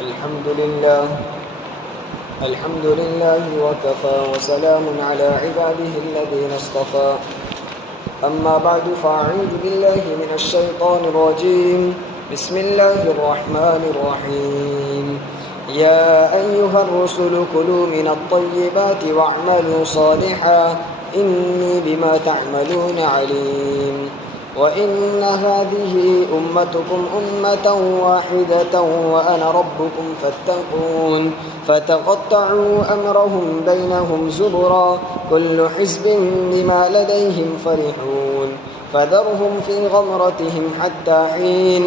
الحمد لله وكفى وسلام على عباده الذين اصطفى أما بعد فأعوذ بالله من الشيطان الرجيم بسم الله الرحمن الرحيم يا أيها الرسل كلوا من الطيبات واعملوا صالحا إني بما تعملون عليم وإن هذه أمتكم أمة واحدة وأنا ربكم فاتقون فتقطعوا أمرهم بينهم زبرا كل حزب بما لديهم فرحون فذرهم في غمرتهم حتى حين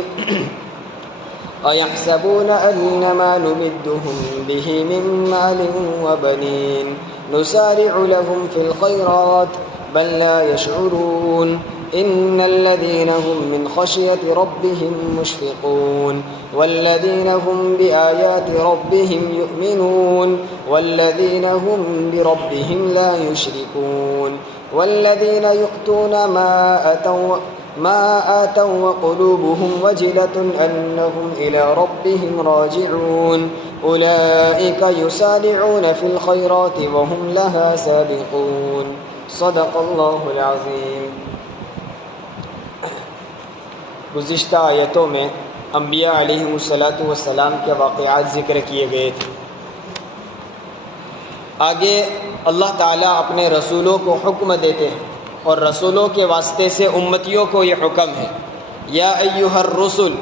أيحسبون أنما نمدهم به من مال وبنين نسارع لهم في الخيرات بل لا يشعرون إن الذين هم من خشية ربهم مشفقون والذين هم بآيات ربهم يؤمنون والذين هم بربهم لا يشركون والذين يؤتون ما آتوا وقلوبهم وجلة أنهم إلى ربهم راجعون أولئك يسارعون في الخيرات وهم لها سابقون صدق اللہ العظیم۔ گزشتہ آیتوں میں انبیاء علیہم الصلاۃ کے واقعات ذکر کیے گئے تھے۔ آگے اللہ تعالیٰ اپنے رسولوں کو حکم دیتے ہیں اور رسولوں کے واسطے سے امتیوں کو یہ حکم ہے، یا ایھا الرسل،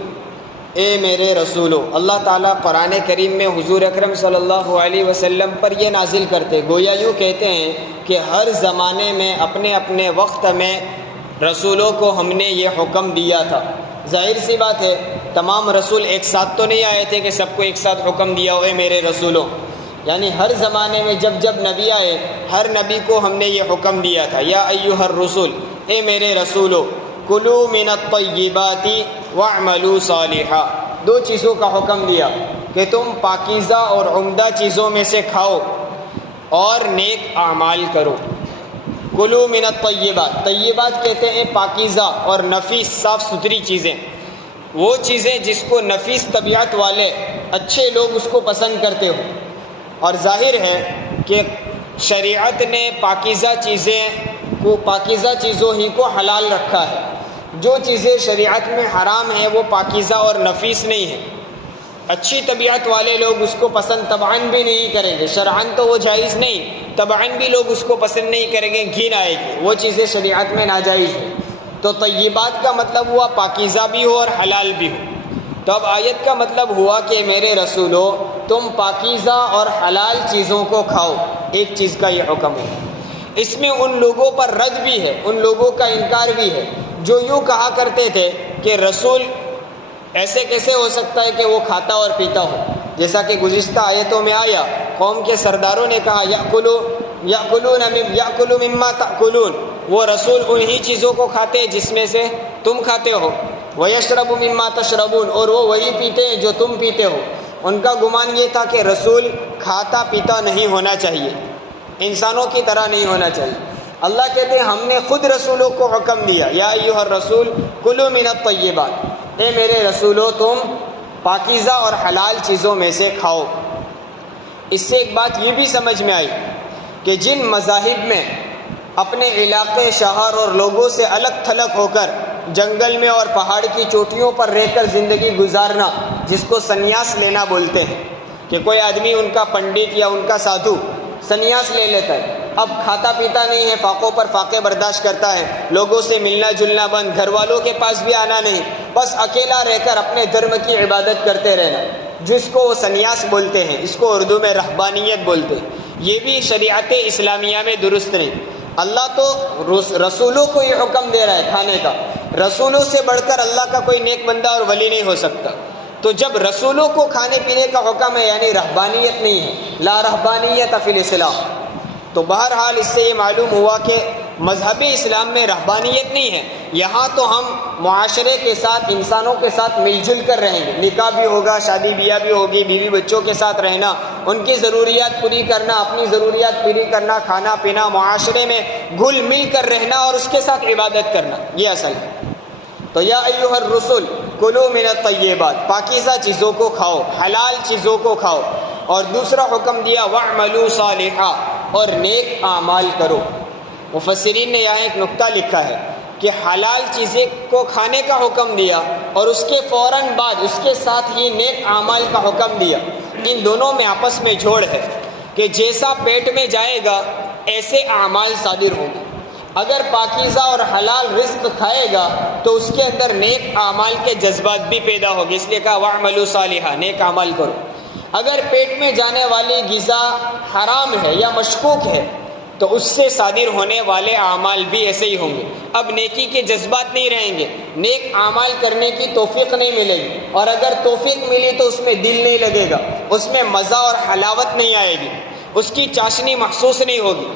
اے میرے رسولو۔ اللہ تعالیٰ قرآن کریم میں حضور اکرم صلی اللہ علیہ وسلم پر یہ نازل کرتے، گویا یوں کہتے ہیں کہ ہر زمانے میں اپنے اپنے وقت میں رسولوں کو ہم نے یہ حکم دیا تھا۔ ظاہر سی بات ہے تمام رسول ایک ساتھ تو نہیں آئے تھے کہ سب کو ایک ساتھ حکم دیا ہوئے میرے رسولوں، یعنی ہر زمانے میں جب جب نبی آئے ہر نبی کو ہم نے یہ حکم دیا تھا، یا ایھا الرسل، اے میرے رسولو، کلوا من الطیبات واعملوا صالحا، دو چیزوں کا حکم دیا کہ تم پاکیزہ اور عمدہ چیزوں میں سے کھاؤ اور نیک اعمال کرو۔ کلوا من الطیبات، طیبات کہتے ہیں پاکیزہ اور نفیس صاف ستھری چیزیں، وہ چیزیں جس کو نفیس طبیعت والے اچھے لوگ اس کو پسند کرتے ہو۔ اور ظاہر ہے کہ شریعت نے پاکیزہ چیزوں ہی کو حلال رکھا ہے، جو چیزیں شریعت میں حرام ہیں وہ پاکیزہ اور نفیس نہیں ہیں۔ اچھی طبیعت والے لوگ اس کو پسند طبعاً بھی نہیں کریں گے، شرعاً تو وہ جائز نہیں، طبعاً بھی لوگ اس کو پسند نہیں کریں گے، گھن آئے گی، وہ چیزیں شریعت میں ناجائز ہیں۔ تو طیبات کا مطلب ہوا پاکیزہ بھی ہو اور حلال بھی ہو۔ تو اب آیت کا مطلب ہوا کہ میرے رسولو تم پاکیزہ اور حلال چیزوں کو کھاؤ، ایک چیز کا یہ حکم ہے۔ اس میں ان لوگوں پر رد بھی ہے، ان لوگوں کا انکار بھی ہے جو یوں کہا کرتے تھے کہ رسول ایسے کیسے ہو سکتا ہے کہ وہ کھاتا اور پیتا ہو، جیسا کہ گزشتہ آیتوں میں آیا، قوم کے سرداروں نے کہا یأکلوا مما تأکلون، وہ رسول انہی چیزوں کو کھاتے ہیں جس میں سے تم کھاتے ہو، ویشرب مما تشربون، اور وہ وہی پیتے ہیں جو تم پیتے ہو۔ ان کا گمان یہ تھا کہ رسول کھاتا پیتا نہیں ہونا چاہیے، انسانوں کی طرح نہیں ہونا چاہیے۔ اللہ کہتے ہیں ہم نے خود رسولوں کو حکم دیا، یا ایھا الرسول کلوا من الطیبات، اے میرے رسولو تم پاکیزہ اور حلال چیزوں میں سے کھاؤ۔ اس سے ایک بات یہ بھی سمجھ میں آئی کہ جن مذاہب میں اپنے علاقے، شہر اور لوگوں سے الگ تھلگ ہو کر جنگل میں اور پہاڑ کی چوٹیوں پر رہ کر زندگی گزارنا، جس کو سنیاس لینا بولتے ہیں، کہ کوئی آدمی ان کا پنڈت یا ان کا سادھو سنیاس لے لیتا ہے، اب کھاتا پیتا نہیں ہے، فاقوں پر فاقے برداشت کرتا ہے، لوگوں سے ملنا جلنا بند، گھر والوں کے پاس بھی آنا نہیں، بس اکیلا رہ کر اپنے دھرم کی عبادت کرتے رہنا، جس کو وہ سنیاس بولتے ہیں، اس کو اردو میں رہبانیت بولتے ہیں۔ یہ بھی شریعت اسلامیہ میں درست نہیں۔ اللہ تو رسولوں کو یہ حکم دے رہا ہے کھانے کا، رسولوں سے بڑھ کر اللہ کا کوئی نیک بندہ اور ولی نہیں ہو سکتا۔ تو جب رسولوں کو کھانے پینے کا حکم ہے یعنی رہبانیت نہیں ہے، لا رہبانیت فی الاسلام۔ تو بہرحال اس سے یہ معلوم ہوا کہ مذہبی اسلام میں رہبانیت نہیں ہے، یہاں تو ہم معاشرے کے ساتھ، انسانوں کے ساتھ مل جل کر رہیں گے، نکاح بھی ہوگا، شادی بیاہ بھی ہوگی، بیوی بچوں کے ساتھ رہنا، ان کی ضروریات پوری کرنا، اپنی ضروریات پوری کرنا، کھانا پینا، معاشرے میں گھل مل کر رہنا اور اس کے ساتھ عبادت کرنا، یہ اصل ہے۔ تو یا ایھا الرسل کلوا من الطیبات، پاکیزہ چیزوں کو کھاؤ، حلال چیزوں کو کھاؤ، اور دوسرا حکم دیا واعملوا صالحا، اور نیک اعمال کرو۔ مفسرین نے یہاں ایک نقطہ لکھا ہے کہ حلال چیزیں کو کھانے کا حکم دیا اور اس کے فوراً بعد اس کے ساتھ ہی نیک اعمال کا حکم دیا۔ ان دونوں میں آپس میں جوڑ ہے کہ جیسا پیٹ میں جائے گا ایسے اعمال صادر ہوں گے۔ اگر پاکیزہ اور حلال رزق کھائے گا تو اس کے اندر نیک اعمال کے جذبات بھی پیدا ہوگے، اس لیے کہا واعملوا صالحا، نیک اعمال کرو۔ اگر پیٹ میں جانے والی غذا حرام ہے یا مشکوک ہے تو اس سے صادر ہونے والے اعمال بھی ایسے ہی ہوں گے۔ اب نیکی کے جذبات نہیں رہیں گے، نیک اعمال کرنے کی توفیق نہیں ملے گی، اور اگر توفیق ملی تو اس میں دل نہیں لگے گا، اس میں مزہ اور حلاوت نہیں آئے گی، اس کی چاشنی محسوس نہیں ہوگی،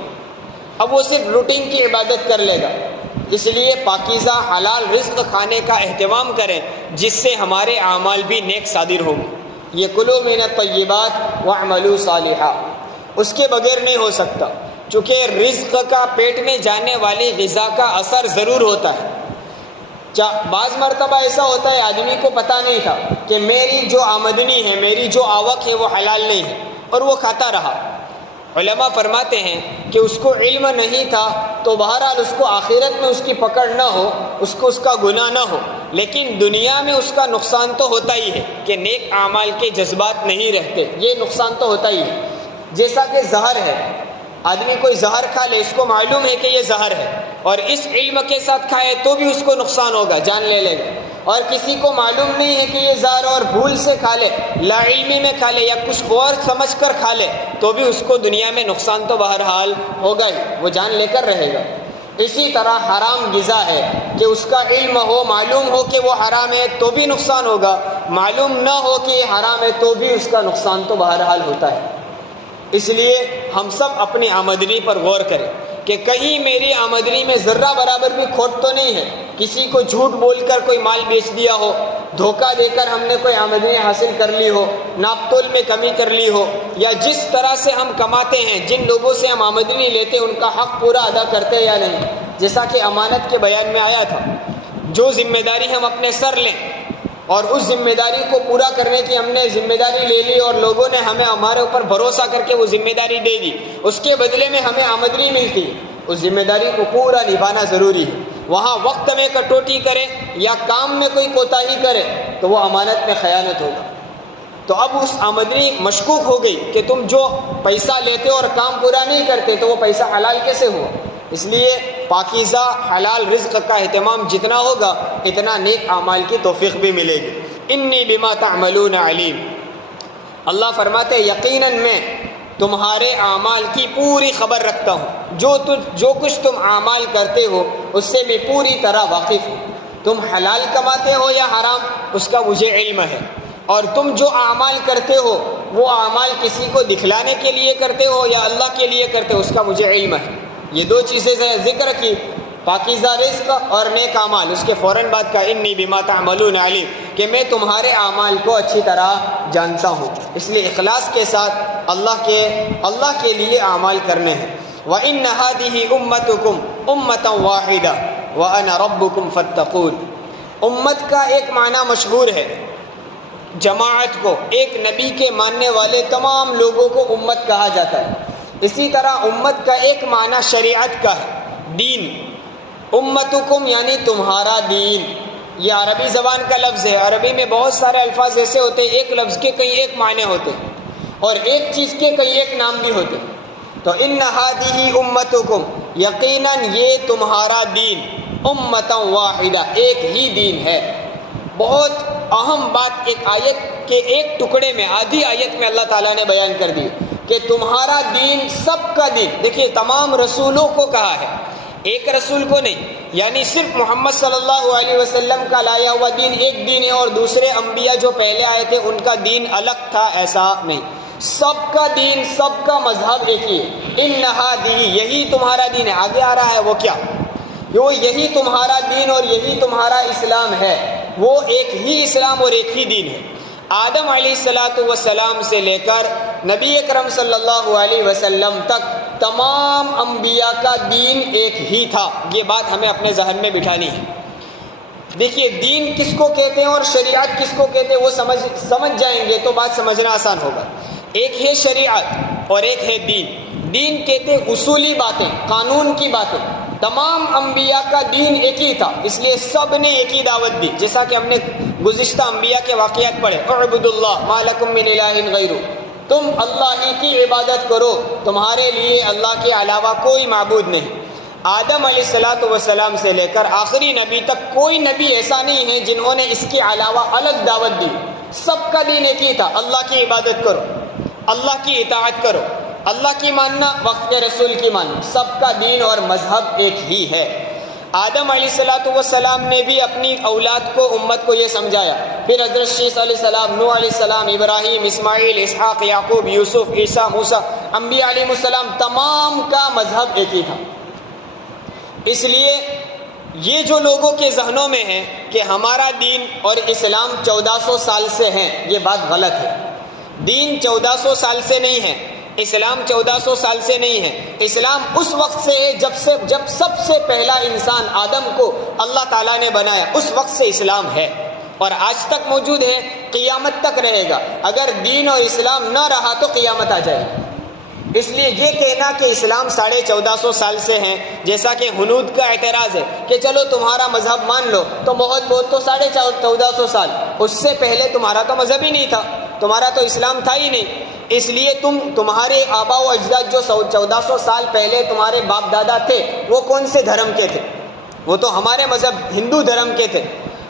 اب وہ صرف روٹین کی عبادت کر لے گا۔ اس لیے پاکیزہ حلال رزق کھانے کا اہتمام کریں جس سے ہمارے اعمال بھی نیک صادر ہوں گے۔ یہ کلوا من الطیبات واعملوا صالحا، اس کے بغیر نہیں ہو سکتا، چونکہ رزق کا پیٹ میں جانے والی غذا کا اثر ضرور ہوتا ہے۔ بعض مرتبہ ایسا ہوتا ہے آدمی کو پتہ نہیں تھا کہ میری جو آمدنی ہے، میری جو آوک ہے وہ حلال نہیں ہے، اور وہ کھاتا رہا۔ علماء فرماتے ہیں کہ اس کو علم نہیں تھا تو بہرحال اس کو آخرت میں اس کی پکڑ نہ ہو، اس کو اس کا گناہ نہ ہو، لیکن دنیا میں اس کا نقصان تو ہوتا ہی ہے کہ نیک اعمال کے جذبات نہیں رہتے، یہ نقصان تو ہوتا ہی ہے۔ جیسا کہ زہر ہے، آدمی کوئی زہر کھا لے، اس کو معلوم ہے کہ یہ زہر ہے، اور اس علم کے ساتھ کھائے تو بھی اس کو نقصان ہوگا، جان لے لے گا۔ اور کسی کو معلوم نہیں ہے کہ یہ زہر اور بھول سے کھا لے، لا علمی میں کھا لے یا کچھ اور سمجھ کر کھا لے تو بھی اس کو دنیا میں نقصان تو بہرحال ہوگا ہی، وہ جان لے کر رہے گا۔ اسی طرح حرام غذا ہے کہ اس کا علم ہو، معلوم ہو کہ وہ حرام ہے تو بھی نقصان ہوگا، معلوم نہ ہو کہ یہ حرام ہے تو بھی اس کا نقصان تو بہرحال ہوتا ہے۔ اس لیے ہم سب اپنی آمدنی پر غور کریں کہ کہیں میری آمدنی میں ذرہ برابر بھی کھوٹ تو نہیں ہے، کسی کو جھوٹ بول کر کوئی مال بیچ دیا ہو، دھوکہ دے کر ہم نے کوئی آمدنی حاصل کر لی ہو، ناپ تول میں کمی کر لی ہو، یا جس طرح سے ہم کماتے ہیں، جن لوگوں سے ہم آمدنی لیتے ہیں ان کا حق پورا ادا کرتے ہیں یا نہیں۔ جیسا کہ امانت کے بیان میں آیا تھا، جو ذمہ داری ہم اپنے سر لیں اور اس ذمہ داری کو پورا کرنے کی ہم نے ذمہ داری لے لی اور لوگوں نے ہمیں ہمارے اوپر بھروسہ کر کے وہ ذمہ داری دے دی، اس کے بدلے میں ہمیں آمدنی ملتی ہے، اس ذمہ داری کو پورا نبھانا ضروری ہے۔ وہاں وقت میں کٹوتی کرے یا کام میں کوئی کوتاہی کرے تو وہ امانت میں خیانت ہوگا۔ تو اب اس آمدنی مشکوک ہو گئی کہ تم جو پیسہ لیتے اور کام پورا نہیں کرتے تو وہ پیسہ حلال کیسے ہوا؟ اس لیے پاکیزہ حلال رزق کا اہتمام جتنا ہوگا اتنا نیک اعمال کی توفیق بھی ملے گی۔ انی بما تعملون علیم، اللہ فرماتے یقیناً میں تمہارے اعمال کی پوری خبر رکھتا ہوں، جو کچھ تم اعمال کرتے ہو اس سے میں پوری طرح واقف ہوں۔ تم حلال کماتے ہو یا حرام اس کا مجھے علم ہے، اور تم جو اعمال کرتے ہو وہ اعمال کسی کو دکھلانے کے لیے کرتے ہو یا اللہ کے لیے کرتے ہو اس کا مجھے علم ہے۔ یہ دو چیزیں ذکر کی، پاکیزہ رزق اور نیک اعمال، اس کے فوراً بعد کا انی بما تعملون علیم، کہ میں تمہارے اعمال کو اچھی طرح جانتا ہوں۔ اس لیے اخلاص کے ساتھ اللہ کے لیے اعمال کرنے ہیں۔ وَإِنَّ هَذِهِ أُمَّتُكُمْ أُمَّةً وَاحِدَةً وَأَنَا رَبُّكُمْ فَاتَّقُونِ۔ امت کا ایک معنی مشہور ہے، جماعت کو، ایک نبی کے ماننے والے تمام لوگوں کو امت کہا جاتا ہے۔ اسی طرح امت کا ایک معنی شریعت کا ہے، دین۔ امتکم یعنی تمہارا دین، یہ عربی زبان کا لفظ ہے۔ عربی میں بہت سارے الفاظ ایسے ہوتے ہیں ایک لفظ کے کئی ایک معنی ہوتے ہیں اور ایک چیز کے کئی ایک نام بھی ہوتے ہیں۔ تو ان هذه امتکم، یقیناً یہ تمہارا دین، امتا واحدہ، ایک ہی دین ہے۔ بہت اہم بات ایک آیت کے ایک ٹکڑے میں، آدھی آیت میں اللہ تعالیٰ نے بیان کر دی کہ تمہارا دین سب کا دین۔ دیکھیے تمام رسولوں کو کہا ہے، ایک رسول کو نہیں، یعنی صرف محمد صلی اللہ علیہ وسلم کا لایا ہوا دین ایک دین ہے اور دوسرے انبیاء جو پہلے آئے تھے ان کا دین الگ تھا، ایسا نہیں۔ سب کا دین، سب کا مذہب ایک ہی ہے۔ ان هذه، یہی تمہارا دین ہے۔ آگے آ رہا ہے وہ کیا، وہ یہی تمہارا دین اور یہی تمہارا اسلام ہے، وہ ایک ہی اسلام اور ایک ہی دین ہے۔ آدم علیہ السلام سے لے کر نبی اکرم صلی اللہ علیہ وسلم تک تمام انبیاء کا دین ایک ہی تھا۔ یہ بات ہمیں اپنے ذہن میں بٹھانی ہے۔ دیکھیے دین کس کو کہتے ہیں اور شریعت کس کو کہتے ہیں وہ سمجھ جائیں گے تو بات سمجھنا آسان ہوگا۔ ایک ہے شریعت اور ایک ہے دین۔ دین کہتے ہیں اصولی باتیں، قانون کی باتیں۔ تمام انبیاء کا دین ایک ہی تھا، اس لیے سب نے ایک ہی دعوت دی، جیسا کہ ہم نے گزشتہ انبیاء کے واقعات پڑھے، اعبدوا اللہ ما لکم من الہ غیرہ، تم اللہ ہی کی عبادت کرو، تمہارے لیے اللہ کے علاوہ کوئی معبود نہیں۔ آدم علیہ السلام سے لے کر آخری نبی تک کوئی نبی ایسا نہیں ہے جنہوں نے اس کے علاوہ الگ دعوت دی۔ سب کا دین ایک ہی تھا، اللہ کی عبادت کرو، اللہ کی اطاعت کرو، اللہ کی ماننا، وقت کے رسول کی ماننا، سب کا دین اور مذہب ایک ہی ہے۔ آدم علیہ السلام نے بھی اپنی اولاد کو، امت کو یہ سمجھایا، پھر حضرت شیس علیہ السلام، نوح علیہ السلام، ابراہیم، اسماعیل، اسحاق، یعقوب، یوسف، عیسیٰ، موسیٰ، انبیاء علیہ السلام، تمام کا مذہب ایک ہی تھا۔ اس لیے یہ جو لوگوں کے ذہنوں میں ہے کہ ہمارا دین اور اسلام 1400 سال سے ہیں، یہ بات غلط ہے۔ دین 1400 سال سے نہیں ہے، اسلام 1400 سال سے نہیں ہے۔ اسلام اس وقت سے ہے جب سب سے پہلا انسان آدم کو اللہ تعالیٰ نے بنایا، اس وقت سے اسلام ہے اور آج تک موجود ہے، قیامت تک رہے گا۔ اگر دین اور اسلام نہ رہا تو قیامت آ جائے گی۔ اس لیے یہ کہنا کہ اسلام 1450 سال سے ہیں، جیسا کہ ہنود کا اعتراض ہے کہ چلو تمہارا مذہب مان لو تو بہت تو 1450 سال، اس سے پہلے تمہارا تو مذہب ہی نہیں تھا، تمہارا تو اسلام تھا ہی نہیں، اس لیے تمہارے آبا و اجداد جو 1400 سال پہلے تمہارے باپ دادا تھے وہ کون سے دھرم کے تھے؟ وہ تو ہمارے مذہب ہندو دھرم کے تھے،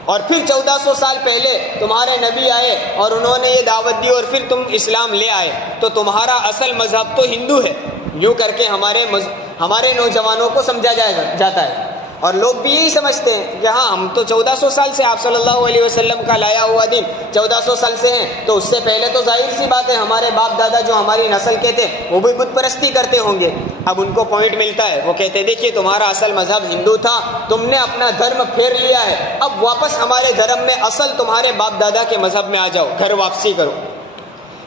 اور پھر 1400 سال پہلے تمہارے نبی آئے اور انہوں نے یہ دعوت دی اور پھر تم اسلام لے آئے، تو تمہارا اصل مذہب تو ہندو ہے۔ یوں کر کے ہمارے نوجوانوں کو سمجھا جاتا ہے، اور لوگ بھی یہی سمجھتے ہیں کہ ہاں ہم تو 1400 سال سے آپ صلی اللہ علیہ وسلم کا لایا ہوا دین 1400 سال سے ہیں، تو اس سے پہلے تو ظاہر سی بات ہے ہمارے باپ دادا جو ہماری نسل کے تھے وہ بھی بت پرستی کرتے ہوں گے۔ اب ان کو پوائنٹ ملتا ہے، وہ کہتے ہیں دیکھیے تمہارا اصل مذہب ہندو تھا، تم نے اپنا دھرم پھیر لیا ہے، اب واپس ہمارے دھرم میں اصل تمہارے باپ دادا کے مذہب میں آ جاؤ، گھر واپسی کرو۔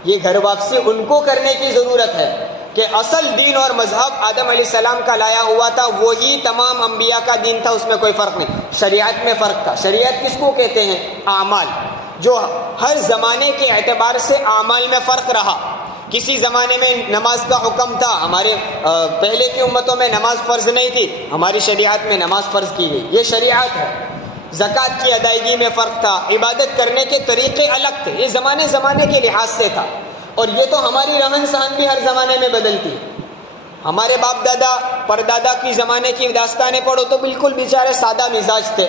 یہ گھر واپسی ان کو کرنے کی ضرورت ہے کہ اصل دین اور مذہب آدم علیہ السلام کا لایا ہوا تھا، وہی تمام انبیاء کا دین تھا، اس میں کوئی فرق نہیں۔ شریعت میں فرق تھا۔ شریعت کس کو کہتے ہیں؟ اعمال، جو ہر زمانے کے اعتبار سے اعمال میں فرق رہا۔ کسی زمانے میں نماز کا حکم تھا، ہمارے پہلے کی امتوں میں نماز فرض نہیں تھی، ہماری شریعت میں نماز فرض کی گئی، یہ شریعت ہے۔ زکوٰۃ کی ادائیگی میں فرق تھا، عبادت کرنے کے طریقے الگ تھے، یہ زمانے کے لحاظ سے تھا، اور یہ تو ہماری رہن سہن بھی ہر زمانے میں بدلتی ہے۔ ہمارے باپ دادا پردادا کی زمانے کی داستانیں پڑھو تو بالکل بیچارے سادہ مزاج تھے۔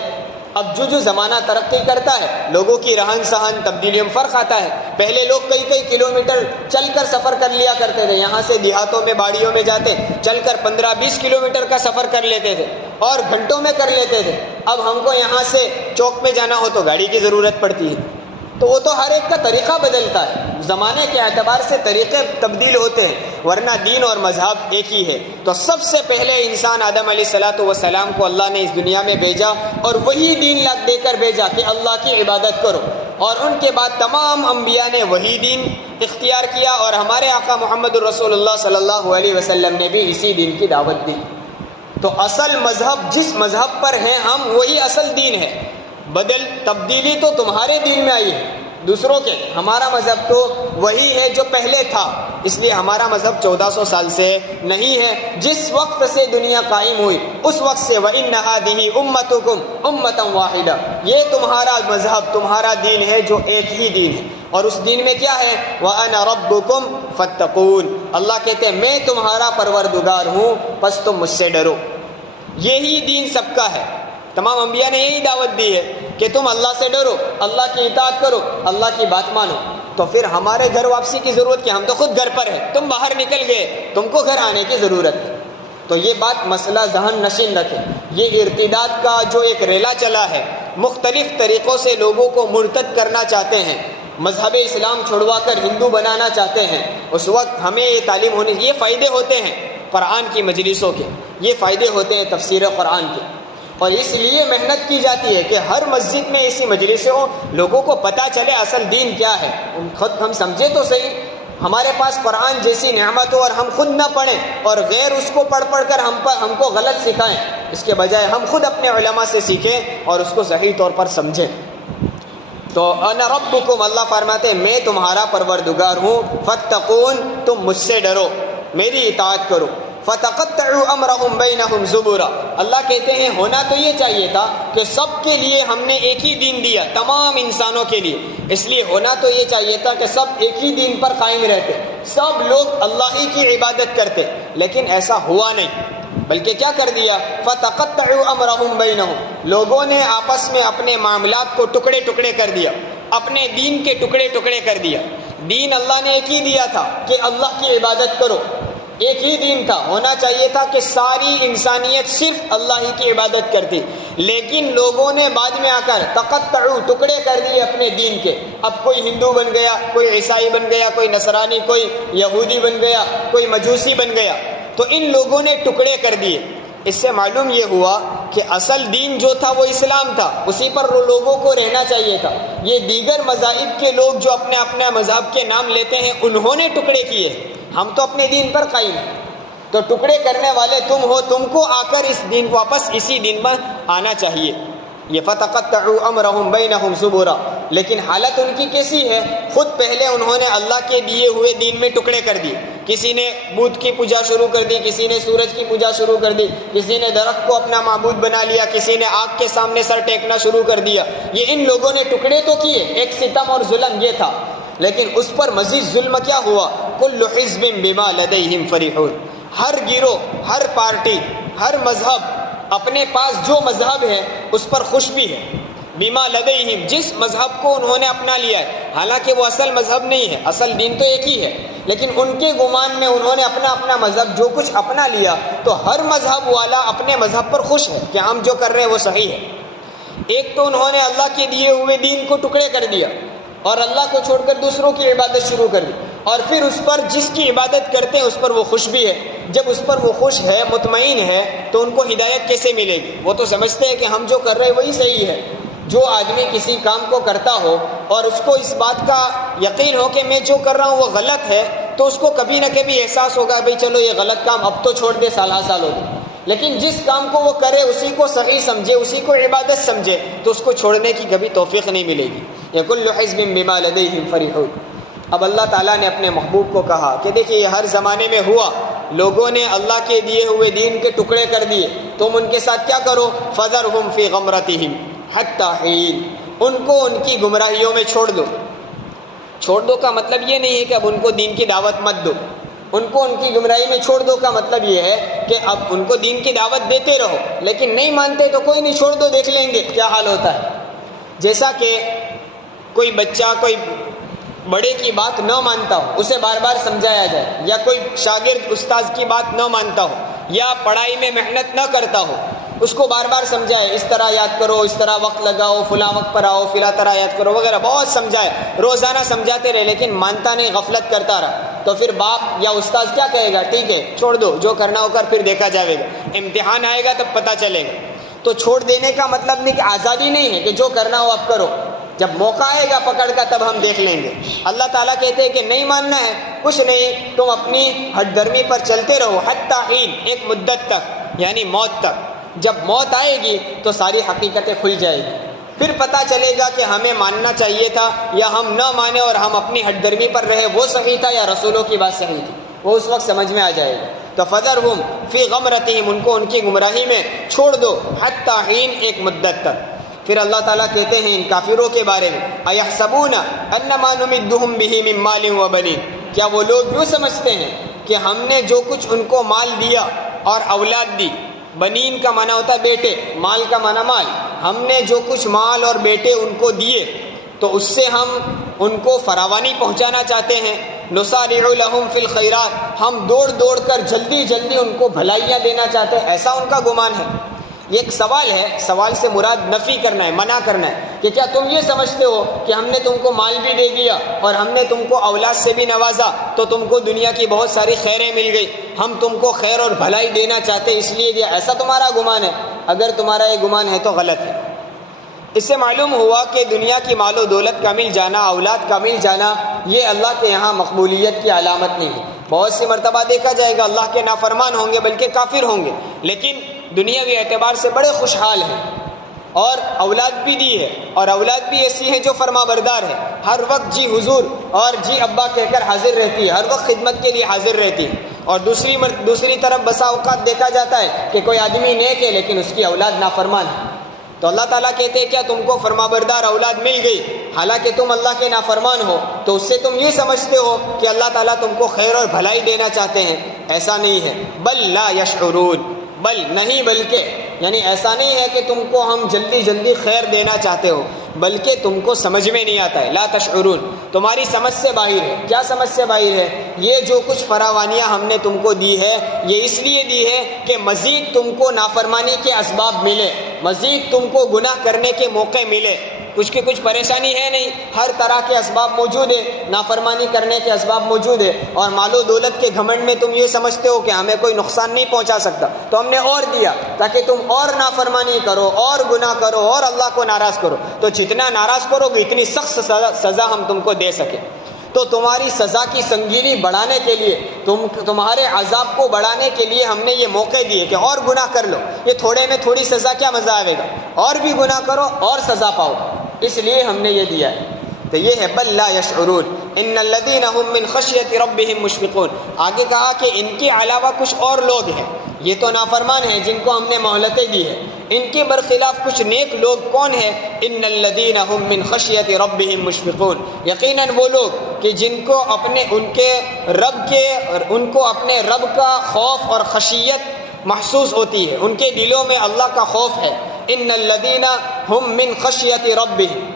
اب جو زمانہ ترقی کرتا ہے، لوگوں کی رہن سہن تبدیلیوں میں فرق آتا ہے۔ پہلے لوگ کئی کلومیٹر چل کر سفر کر لیا کرتے تھے، یہاں سے دیہاتوں میں باڑیوں میں جاتے چل کر 15-20 کلومیٹر کا سفر کر لیتے تھے اور گھنٹوں میں کر لیتے تھے۔ اب ہم کو یہاں سے چوک پہ جانا ہو تو گاڑی کی ضرورت پڑتی ہے۔ تو وہ تو ہر ایک کا طریقہ بدلتا ہے، زمانے کے اعتبار سے طریقے تبدیل ہوتے ہیں، ورنہ دین اور مذہب ایک ہی ہے۔ تو سب سے پہلے انسان آدم علیہ السلام کو اللہ نے اس دنیا میں بھیجا اور وہی دین دے کر بھیجا کہ اللہ کی عبادت کرو، اور ان کے بعد تمام انبیاء نے وہی دین اختیار کیا، اور ہمارے آقا محمد الرسول اللہ صلی اللہ علیہ وسلم نے بھی اسی دین کی دعوت دی۔ تو اصل مذہب جس مذہب پر ہیں ہم، وہی اصل دین ہے۔ تبدیلی تو تمہارے دین میں آئی ہے، دوسروں کے، ہمارا مذہب تو وہی ہے جو پہلے تھا، اس لیے ہمارا مذہب 1400 سال سے نہیں ہے۔ جس وقت سے دنیا قائم ہوئی اس وقت سے وَإِنَّ هَٰذِهِ أُمَّتُكُمْ أُمَّةً وَاحِدَةً، یہ تمہارا مذہب، تمہارا دین ہے جو ایک ہی دین ہے، اور اس دین میں کیا ہے؟ وَأَنَا رَبُّكُمْ فَاتَّقُونِ، اللہ کہتے ہیں میں تمہارا پروردگار ہوں، پس تم مجھ سے ڈرو۔ یہی دین سب کا ہے، تمام انبیاء نے یہی دعوت دی ہے کہ تم اللہ سے ڈرو، اللہ کی اطاعت کرو، اللہ کی بات مانو۔ تو پھر ہمارے گھر واپسی کی ضرورت کیا؟ ہم تو خود گھر پر ہیں، تم باہر نکل گئے، تم کو گھر آنے کی ضرورت ہے۔ تو یہ بات مسئلہ ذہن نشین رکھیں۔ یہ ارتداد کا جو ایک ریلا چلا ہے، مختلف طریقوں سے لوگوں کو مرتد کرنا چاہتے ہیں، مذہب اسلام چھڑوا کر ہندو بنانا چاہتے ہیں، اس وقت ہمیں یہ تعلیم ہونی، یہ فائدے ہوتے ہیں قرآن کی مجلسوں کے، یہ فائدے ہوتے ہیں تفسیر قرآن کے، اور اس لیے محنت کی جاتی ہے کہ ہر مسجد میں ایسی مجلسیں ہوں، لوگوں کو پتہ چلے اصل دین کیا ہے، خود ہم سمجھے تو صحیح، ہمارے پاس قرآن جیسی نعمت ہو اور ہم خود نہ پڑھیں اور غیر اس کو پڑھ کر ہم کو غلط سکھائیں، اس کے بجائے ہم خود اپنے علماء سے سیکھیں اور اس کو صحیح طور پر سمجھیں۔ تو انا ربکم، اللہ فرماتے ہیں میں تمہارا پروردگار ہوں، فاتقون، تم مجھ سے ڈرو، میری اطاعت کرو۔ فتقطعوا امرهم بینہم زبرا، اللہ کہتے ہیں ہونا تو یہ چاہیے تھا کہ سب کے لیے ہم نے ایک ہی دین دیا، تمام انسانوں کے لیے، اس لیے ہونا تو یہ چاہیے تھا کہ سب ایک ہی دین پر قائم رہتے، سب لوگ اللہ ہی کی عبادت کرتے، لیکن ایسا ہوا نہیں، بلکہ کیا کر دیا؟ فتقطعوا امرهم بینہم، لوگوں نے آپس میں اپنے معاملات کو ٹکڑے ٹکڑے کر دیا، اپنے دین کے ٹکڑے ٹکڑے کر دیا۔ دین اللہ نے ایک ہی دیا تھا کہ اللہ کی عبادت کرو، ایک ہی دین تھا، ہونا چاہیے تھا کہ ساری انسانیت صرف اللہ ہی کی عبادت کرتی، لیکن لوگوں نے بعد میں آ کر تقطعوا، ٹکڑے کر دیے اپنے دین کے، اب کوئی ہندو بن گیا، کوئی عیسائی بن گیا، کوئی نصرانی، کوئی یہودی بن گیا، کوئی مجوسی بن گیا، تو ان لوگوں نے ٹکڑے کر دیے۔ اس سے معلوم یہ ہوا کہ اصل دین جو تھا وہ اسلام تھا، اسی پر لوگوں کو رہنا چاہیے تھا۔ یہ دیگر مذاہب کے لوگ جو اپنے اپنے مذہب کے نام لیتے ہیں، انہوں نے ٹکڑے کیے، ہم تو اپنے دین پر قائم ہیں، تو ٹکڑے کرنے والے تم ہو، تم کو آ کر اس دین واپس اسی دین پر آنا چاہیے۔ یہ فتقطعوا امرهم بینہم زبرا، لیکن حالت ان کی کیسی ہے؟ خود پہلے انہوں نے اللہ کے دیے ہوئے دین میں ٹکڑے کر دیے، کسی نے بت کی پوجا شروع کر دی، کسی نے سورج کی پوجا شروع کر دی، کسی نے درخت کو اپنا معبود بنا لیا، کسی نے آگ کے سامنے سر ٹیکنا شروع کر دیا۔ یہ ان لوگوں نے ٹکڑے تو کیے، ایک ستم اور ظلم یہ تھا، لیکن اس پر مزید ظلم کیا ہوا؟ کل حزب بما لدیہم فرحون، ہر گروہ، ہر پارٹی، ہر مذہب اپنے پاس جو مذہب ہے اس پر خوش بھی ہے، بما لدیہم، جس مذہب کو انہوں نے اپنا لیا ہے، حالانکہ وہ اصل مذہب نہیں ہے، اصل دین تو ایک ہی ہے، لیکن ان کے گمان میں انہوں نے اپنا اپنا مذہب جو کچھ اپنا لیا، تو ہر مذہب والا اپنے مذہب پر خوش ہے کہ ہم جو کر رہے ہیں وہ صحیح ہے۔ ایک تو انہوں نے اللہ کے دیے ہوئے دین کو ٹکڑے کر دیا اور اللہ کو چھوڑ کر دوسروں کی عبادت شروع کر دی، اور پھر اس پر جس کی عبادت کرتے ہیں اس پر وہ خوش بھی ہے۔ جب اس پر وہ خوش ہے، مطمئن ہے، تو ان کو ہدایت کیسے ملے گی؟ وہ تو سمجھتے ہیں کہ ہم جو کر رہے ہیں وہی صحیح ہے۔ جو آدمی کسی کام کو کرتا ہو اور اس کو اس بات کا یقین ہو کہ میں جو کر رہا ہوں وہ غلط ہے، تو اس کو کبھی نہ کبھی احساس ہوگا بھئی چلو یہ غلط کام اب تو چھوڑ دے، سالہ سال ہو گئے۔ لیکن جس کام کو وہ کرے اسی کو صحیح سمجھے، اسی کو عبادت سمجھے، تو اس کو چھوڑنے کی کبھی توفیق نہیں ملے گی۔ یکل حزب بما لدیہم فرحون۔ اب اللہ تعالیٰ نے اپنے محبوب کو کہا کہ دیکھیے یہ ہر زمانے میں ہوا، لوگوں نے اللہ کے دیے ہوئے دین کے ٹکڑے کر دیے، تم ان کے ساتھ کیا کرو؟ فذرہم فی غمرتہم حتی حین، ان کو ان کی گمراہیوں میں چھوڑ دو۔ چھوڑ دو کا مطلب یہ نہیں ہے کہ اب ان کو دین کی دعوت مت دو، ان کو ان کی گمراہی میں چھوڑ دو کا مطلب یہ ہے کہ اب ان کو دین کی دعوت دیتے رہو، لیکن نہیں مانتے تو کوئی نہیں، چھوڑ دو، دیکھ لیں گے کیا حال ہوتا ہے۔ جیسا کہ کوئی بچہ کوئی بڑے کی بات نہ مانتا ہو، اسے بار بار سمجھایا جائے، یا کوئی شاگرد استاذ کی بات نہ مانتا ہو، یا پڑھائی میں محنت نہ کرتا ہو، اس کو بار بار سمجھائے، اس طرح یاد کرو، اس طرح وقت لگاؤ، فلاں وقت پر آؤ، فلاں طرح یاد کرو وغیرہ، بہت سمجھائے، روزانہ سمجھاتے رہے، لیکن مانتا نہیں، غفلت کرتا رہا، تو پھر باپ یا استاذ کیا کہے گا؟ ٹھیک ہے چھوڑ دو، جو کرنا ہو کر، پھر دیکھا جائے گا، امتحان آئے گا تب پتہ چلے گا۔ تو چھوڑ دینے کا مطلب نہیں کہ آزادی نہیں ہے کہ جو کرنا ہو اب کرو، جب موقع آئے گا پکڑ کا تب ہم دیکھ لیں گے۔ اللہ تعالیٰ کہتے ہیں کہ نہیں ماننا ہے، کچھ نہیں، تم اپنی ہٹ درمی پر چلتے رہو، حتی حین، ایک مدت تک، یعنی موت تک۔ جب موت آئے گی تو ساری حقیقتیں کھل جائے گی، پھر پتہ چلے گا کہ ہمیں ماننا چاہیے تھا یا ہم نہ مانے اور ہم اپنی ہٹ درمی پر رہے، وہ صحیح تھا یا رسولوں کی بات صحیح تھی، وہ اس وقت سمجھ میں آ جائے گا۔ تو فذرہم فی غمرتہم، ان کو ان کی گمراہی میں چھوڑ دو، حتی حین، ایک مدت تک۔ پھر اللہ تعالیٰ کہتے ہیں ان کافروں کے بارے میں، ایحسبون انما نمدہم بہ من مال وبنین، کیا وہ لوگ یوں سمجھتے ہیں کہ ہم نے جو کچھ ان کو مال دیا اور اولاد دی، بنین کا معنی ہوتا ہے بیٹے، مال کا معنی مال، ہم نے جو کچھ مال اور بیٹے ان کو دیے تو اس سے ہم ان کو فراوانی پہنچانا چاہتے ہیں، نسارع لہم فی الخیرات، ہم دوڑ دوڑ کر جلدی جلدی ان کو بھلائیاں دینا چاہتے ہیں، ایسا ان کا گمان ہے۔ یہ ایک سوال ہے، سوال سے مراد نفی کرنا ہے، منع کرنا ہے کہ کیا تم یہ سمجھتے ہو کہ ہم نے تم کو مال بھی دے دیا اور ہم نے تم کو اولاد سے بھی نوازا تو تم کو دنیا کی بہت ساری خیریں مل گئی، ہم تم کو خیر اور بھلائی دینا چاہتے اس لیے دیا، ایسا تمہارا گمان ہے؟ اگر تمہارا یہ گمان ہے تو غلط ہے۔ اس سے معلوم ہوا کہ دنیا کی مال و دولت کا مل جانا، اولاد کا مل جانا، یہ اللہ کے یہاں مقبولیت کی علامت نہیں ہے۔ بہت سی مرتبہ دیکھا جائے گا اللہ کے نافرمان ہوں گے بلکہ کافر ہوں گے، لیکن دنیاوی اعتبار سے بڑے خوشحال ہیں اور اولاد بھی دی ہے، اور اولاد بھی ایسی ہیں جو فرما بردار ہے، ہر وقت جی حضور اور جی ابا کہہ کر حاضر رہتی ہے، ہر وقت خدمت کے لیے حاضر رہتی ہے۔ اور دوسری طرف بسا اوقات دیکھا جاتا ہے کہ کوئی آدمی نیک ہے لیکن اس کی اولاد نافرمان ہے، تو اللہ تعالیٰ کہتے ہیں کیا تم کو فرما بردار اولاد مل گئی حالانکہ تم اللہ کے نافرمان ہو، تو اس سے تم یہ سمجھتے ہو کہ اللہ تعالیٰ تم کو خیر اور بھلائی دینا چاہتے ہیں؟ ایسا نہیں ہے۔ بل لا یشعرون، بل نہیں بلکہ، یعنی ایسا نہیں ہے کہ تم کو ہم جلدی جلدی خیر دینا چاہتے ہو، بلکہ تم کو سمجھ میں نہیں آتا ہے۔ لا تشعرون، تمہاری سمجھ سے باہر ہے۔ کیا سمجھ سے باہر ہے؟ یہ جو کچھ فراوانیاں ہم نے تم کو دی ہے یہ اس لیے دی ہے کہ مزید تم کو نافرمانی کے اسباب ملے، مزید تم کو گناہ کرنے کے موقع ملے۔ کچھ کی کچھ پریشانی ہے نہیں، ہر طرح کے اسباب موجود ہے، نافرمانی کرنے کے اسباب موجود ہے، اور مال و دولت کے گھمنڈ میں تم یہ سمجھتے ہو کہ ہمیں کوئی نقصان نہیں پہنچا سکتا تو ہم نے اور دیا تاکہ تم اور نافرمانی کرو اور گناہ کرو اور اللہ کو ناراض کرو، تو جتنا ناراض کرو گے اتنی سخت سزا ہم تم کو دے سکیں۔ تو تمہاری سزا کی سنگینی بڑھانے کے لیے، تمہارے عذاب کو بڑھانے کے لیے ہم نے یہ موقع دیے کہ اور گناہ کر لو، یہ تھوڑے میں تھوڑی سزا کیا مزہ آئے گا، اور بھی گناہ کرو اور سزا پاؤ، اس لیے ہم نے یہ دیا ہے۔ تو یہ ہے بل لا یشعرون ان الذین هم من خشیۃ ربهم مشفقون۔ آگے کہا کہ ان کے علاوہ کچھ اور لوگ ہیں، یہ تو نافرمان ہیں جن کو ہم نے مہلتیں دی ہے، ان کے برخلاف کچھ نیک لوگ کون ہیں؟ ان الذین هم من خشیۃ ربهم مشفقون، یقیناً وہ لوگ کہ جن کو اپنے رب کا خوف اور خشیت محسوس ہوتی ہے، ان کے دلوں میں اللہ کا خوف ہے۔ ان الذین هم من خشیۃ ربهم،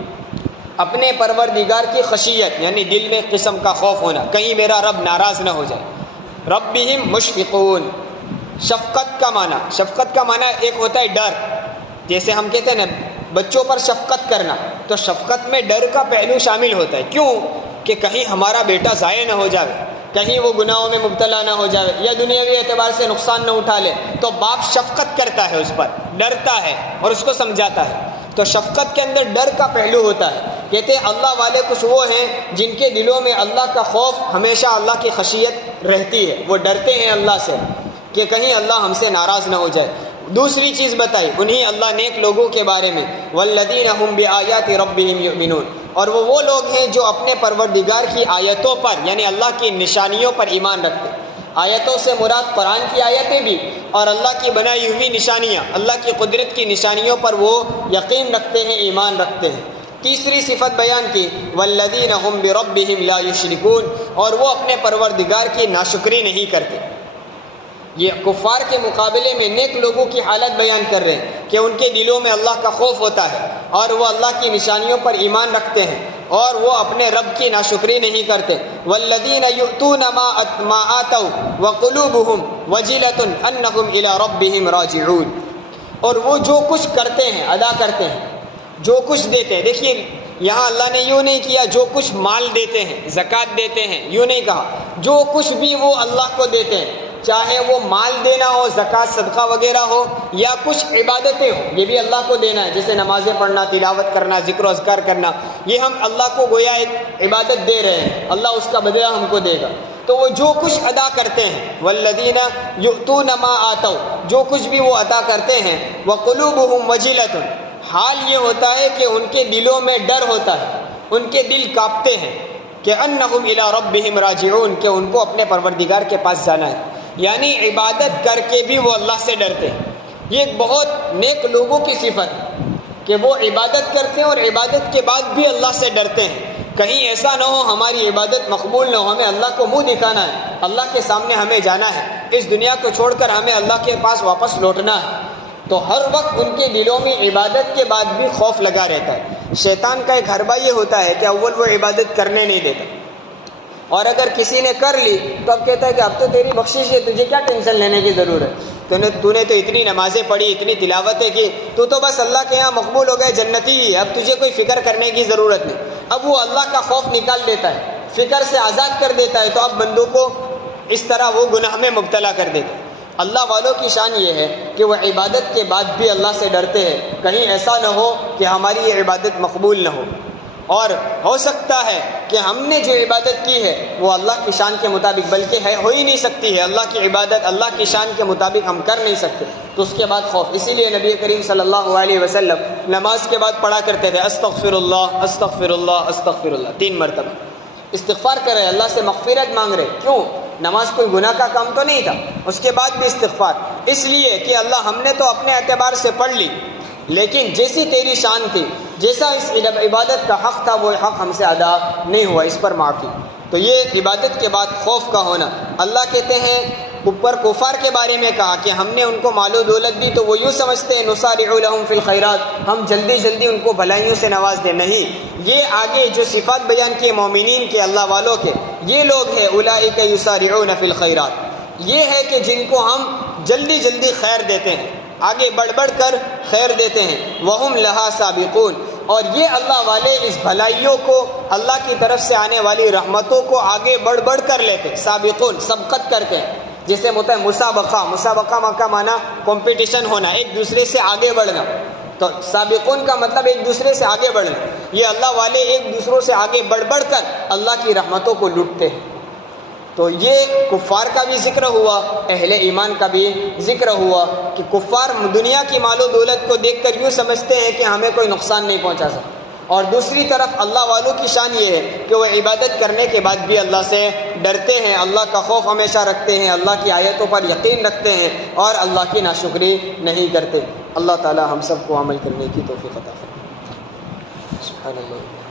اپنے پروردگار کی خشیت یعنی دل میں قسم کا خوف ہونا، کہیں میرا رب ناراض نہ ہو جائے۔ ربهم مشفقون، شفقت کا معنی ایک ہوتا ہے ڈر، جیسے ہم کہتے ہیں نا بچوں پر شفقت کرنا، تو شفقت میں ڈر کا پہلو شامل ہوتا ہے۔ کیوں؟ کہ کہیں ہمارا بیٹا ضائع نہ ہو جائے، کہیں وہ گناہوں میں مبتلا نہ ہو جائے یا دنیاوی اعتبار سے نقصان نہ اٹھا لے، تو باپ شفقت کرتا ہے، اس پر ڈرتا ہے اور اس کو سمجھاتا ہے۔ تو شفقت کے اندر ڈر کا پہلو ہوتا ہے۔ کہتے ہیں اللہ والے کچھ وہ ہیں جن کے دلوں میں اللہ کا خوف، ہمیشہ اللہ کی خشیت رہتی ہے، وہ ڈرتے ہیں اللہ سے کہ کہیں اللہ ہم سے ناراض نہ ہو جائے۔ دوسری چیز بتائی انہیں اللہ نیک لوگوں کے بارے میں، والذین هم بآیات ربهم یؤمنون، اور وہ لوگ ہیں جو اپنے پروردگار کی آیتوں پر یعنی اللہ کی نشانیوں پر ایمان رکھتے ہیں۔ آیتوں سے مراد قرآن کی آیتیں بھی اور اللہ کی بنائی ہوئی نشانیاں، اللہ کی قدرت کی نشانیوں پر وہ یقین رکھتے ہیں، ایمان رکھتے ہیں۔ تیسری صفت بیان کی والذین هم بربهم لا یشرکون، اور وہ اپنے پروردگار کی ناشکری نہیں کرتے۔ یہ کفار کے مقابلے میں نیک لوگوں کی حالت بیان کر رہے ہیں کہ ان کے دلوں میں اللہ کا خوف ہوتا ہے اور وہ اللہ کی نشانیوں پر ایمان رکھتے ہیں اور وہ اپنے رب کی ناشکری نہیں کرتے۔ والذین یؤتون ما آتوا وقلوبهم وجلۃ انہم الی ربہم راجعون، اور وہ جو کچھ کرتے ہیں، ادا کرتے ہیں، جو کچھ دیتے ہیں۔ دیکھیے یہاں اللہ نے یوں نہیں کیا جو کچھ مال دیتے ہیں، زکوٰۃ دیتے ہیں، یوں نہیں کہا، جو کچھ بھی وہ اللہ کو دیتے ہیں، چاہے وہ مال دینا ہو، زکوٰۃ صدقہ وغیرہ ہو، یا کچھ عبادتیں ہوں، یہ بھی اللہ کو دینا ہے، جیسے نمازیں پڑھنا، تلاوت کرنا، ذکر و اذکار کرنا، یہ ہم اللہ کو گویا ایک عبادت دے رہے ہیں، اللہ اس کا بدلہ ہم کو دے گا۔ تو وہ جو کچھ ادا کرتے ہیں، والذین یؤتون ما آتوا، جو کچھ بھی وہ ادا کرتے ہیں، وقلوبهم وجلۃ، حال یہ ہوتا ہے کہ ان کے دلوں میں ڈر ہوتا ہے، ان کے دل کانپتے ہیں کہ انہم الی ربہم راجعون، کہ ان کو اپنے پروردگار کے پاس جانا ہے، یعنی عبادت کر کے بھی وہ اللہ سے ڈرتے ہیں۔ یہ ایک بہت نیک لوگوں کی صفت ہے کہ وہ عبادت کرتے ہیں اور عبادت کے بعد بھی اللہ سے ڈرتے ہیں، کہیں ایسا نہ ہو ہماری عبادت مقبول نہ ہو، ہمیں اللہ کو منہ دکھانا ہے، اللہ کے سامنے ہمیں جانا ہے، اس دنیا کو چھوڑ کر ہمیں اللہ کے پاس واپس لوٹنا ہے، تو ہر وقت ان کے دلوں میں عبادت کے بعد بھی خوف لگا رہتا ہے۔ شیطان کا ایک حربہ یہ ہوتا ہے کہ اول وہ عبادت کرنے نہیں دیتا، اور اگر کسی نے کر لی تو اب کہتا ہے کہ اب تو تیری بخشش ہے، تجھے کیا ٹینشن لینے کی ضرورت، تو نے تو اتنی نمازیں پڑھی، اتنی تلاوتیں کی، تو بس اللہ کے یہاں مقبول ہو گئے، جنتی ہی ہے، اب تجھے کوئی فکر کرنے کی ضرورت نہیں۔ اب وہ اللہ کا خوف نکال دیتا ہے، فکر سے آزاد کر دیتا ہے، تو اب بندوں کو اس طرح وہ گناہ میں مبتلا کر دیتا ہے۔ اللہ والوں کی شان یہ ہے کہ وہ عبادت کے بعد بھی اللہ سے ڈرتے ہیں، کہیں ایسا نہ ہو کہ ہماری یہ عبادت مقبول نہ ہو، اور ہو سکتا ہے کہ ہم نے جو عبادت کی ہے وہ اللہ کی شان کے مطابق، بلکہ ہو ہی نہیں سکتی ہے، اللہ کی عبادت اللہ کی شان کے مطابق ہم کر نہیں سکتے۔ تو اس کے بعد خوف. اسی لیے نبی کریم صلی اللہ علیہ وسلم نماز کے بعد پڑھا کرتے تھے استغفر اللہ استغفر اللہ استغفر اللہ 3 مرتبہ. استغفار کر رہے, اللہ سے مغفرت مانگ رہے. کیوں؟ نماز کوئی گناہ کا کام تو نہیں تھا, اس کے بعد بھی استغفار. اس لیے کہ اللہ ہم نے تو اپنے اعتبار سے پڑھ لی, لیکن جیسی تیری شان تھی, جیسا اس عبادت کا حق تھا, وہ حق ہم سے ادا نہیں ہوا, اس پر معافی. تو یہ عبادت کے بعد خوف کا ہونا. اللہ کہتے ہیں اوپر کفار کے بارے میں کہا کہ ہم نے ان کو مال و دولت دی تو وہ یوں سمجھتے ہیں نسارع لهم فی الخیرات, ہم جلدی جلدی ان کو بھلائیوں سے نواز دیں. نہیں, یہ آگے جو صفات بیان کیے مومنین کے, اللہ والوں کے, یہ لوگ ہیں اولئک یسارعون فی الخیرات, یہ ہے کہ جن کو ہم جلدی جلدی خیر دیتے ہیں, آگے بڑھ بڑھ کر خیر دیتے ہیں. وہم لہا سابقون, اور یہ اللہ والے اس بھلائیوں کو, اللہ کی طرف سے آنے والی رحمتوں کو آگے بڑھ بڑھ کر لیتے. سابقون سبقت کرتے ہیں, جسے ہوتا ہے مسابقہ. مسابقہ کا معنی کمپٹیشن ہونا, ایک دوسرے سے آگے بڑھنا. تو سابقون کا مطلب ایک دوسرے سے آگے بڑھنا. یہ اللہ والے ایک دوسروں سے آگے بڑھ بڑھ کر اللہ کی رحمتوں کو لوٹتے ہیں. تو یہ کفار کا بھی ذکر ہوا, اہل ایمان کا بھی ذکر ہوا کہ کفار دنیا کی مال و دولت کو دیکھ کر یوں سمجھتے ہیں کہ ہمیں کوئی نقصان نہیں پہنچا سکتا, اور دوسری طرف اللہ والوں کی شان یہ ہے کہ وہ عبادت کرنے کے بعد بھی اللہ سے ڈرتے ہیں, اللہ کا خوف ہمیشہ رکھتے ہیں, اللہ کی آیتوں پر یقین رکھتے ہیں, اور اللہ کی ناشکری نہیں کرتے. اللہ تعالی ہم سب کو عمل کرنے کی توفیق عطا فرمائے. سبحان اللہ.